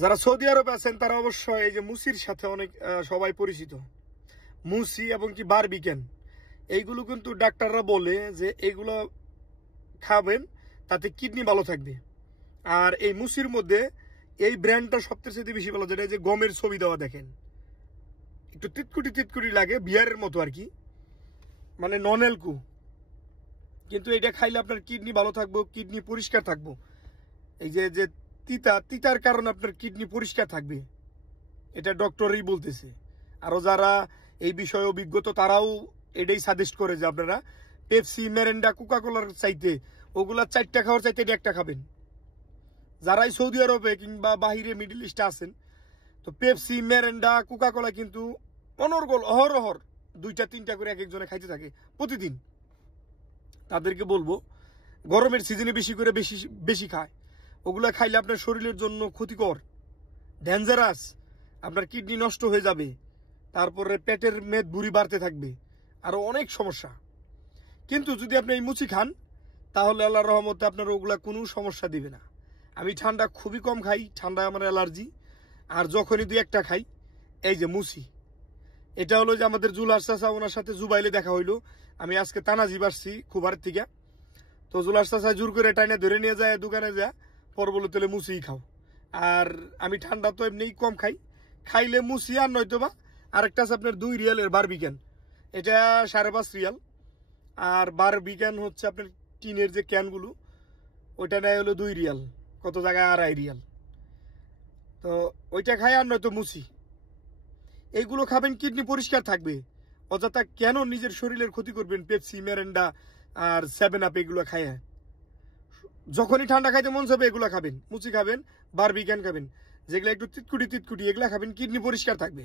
যারা সৌদি আরবে আছেন তারা অবশ্যই এই যে মুসির সাথে অনেক সবাই পরিচিত। মুসি এবং কি বারবিকেন, এইগুলো কিন্তু ডাক্তাররা বলে যে এইগুলো খাবেন, তাতে কিডনি ভালো থাকবে। আর এই মুসির মধ্যে এই ব্র্যান্ডটা সবচেয়ে বেশি ভালো, যেটা যে গমের ছবি দেওয়া দেখেন, একটু তিতকুটি লাগে, বিয়ারের মতো আর কি, মানে ননেলকু। কিন্তু এটা খাইলে আপনার কিডনি ভালো থাকবো, কিডনি পরিষ্কার থাকবো। এই যে তিতার কারণে আপনার কিডনি পরিষ্কার থাকবে, এটা ডক্টরই বলতেছে। আরো যারা এই বিষয়ে অভিজ্ঞতা তারাও এটাই সাজেস্ট করে যে আপনারা পেপসি, মেরেন্ডা, কোকাকোলার চাইতে ওগুলা 4টা খাওয়ার চাইতে এটা একটা খাবেন। যারাই সৌদি আরবে কিংবা বাহিরে মিডল ইস্টে আছেন, তো পেপসি, মেরেন্ডা, কোকাকোলা কিন্তু অনর্গল অহরহর 2টা 3টা করে এক একজনে খাইতে থাকে প্রতিদিন। তাদেরকে বলবো গরমের সিজনে বেশি করে বেশি খায়, ওগুলা খাইলে আপনার শরীরের জন্য ক্ষতিকর, ডেঞ্জারাস, আপনার কিডনি নষ্ট হয়ে যাবে, তারপরে পেটের মেদ বুড়ি বাড়তে থাকবে, আরো অনেক সমস্যা। কিন্তু যদি আপনি এই মুচি খান তাহলে আল্লাহর রহমতে আপনার ওগুলা কোনো সমস্যা দিবে না। আমি ঠান্ডা খুবই কম খাই, ঠান্ডায় আমার অ্যালার্জি। আর যখনই 2-1টা খাই, এই যে মুসি, এটা হলো যে আমাদের জুলাস চাচা, ওনার সাথে জুবাইলে দেখা হইলো। আমি আজকে তানাজি বাসছি খুবার থেকে, তো জুলাস চাচা জোর করে টাইনে ধরে নিয়ে যায় দোকানে যায়, পর বলে তেলে মুসিই খাও। আর আমি ঠান্ডা তো এমনিই কম খাই, খাইলে মুসি আর নয়তো বা আরেকটা আছে আপনার 2 রিয়ালের বারবিকেন, এটা 5.5 রিয়াল। আর বারবিকেন হচ্ছে আপনার টিনের যে ক্যানগুলো, ওইটা নেয় হলো 2 রিয়াল, কত জায়গায় 2.5 রিয়াল। তো ওইটা খাই, আর নয়তো মুসি। এইগুলো খাবেন, কিডনি পরিষ্কার থাকবে। অযথা কেন নিজের শরীরের ক্ষতি করবেন পেপসি, মেরেন্ডা আর 7 আপ এগুলো খায়? যখনই ঠান্ডা খাইতে মন চাবে এগুলো খাবেন, মুচি খাবেন, বারবিকেন খাবেন, যেগুলো একটু তিতকুটি এগুলা খাবেন, কিডনি পরিষ্কার থাকবে।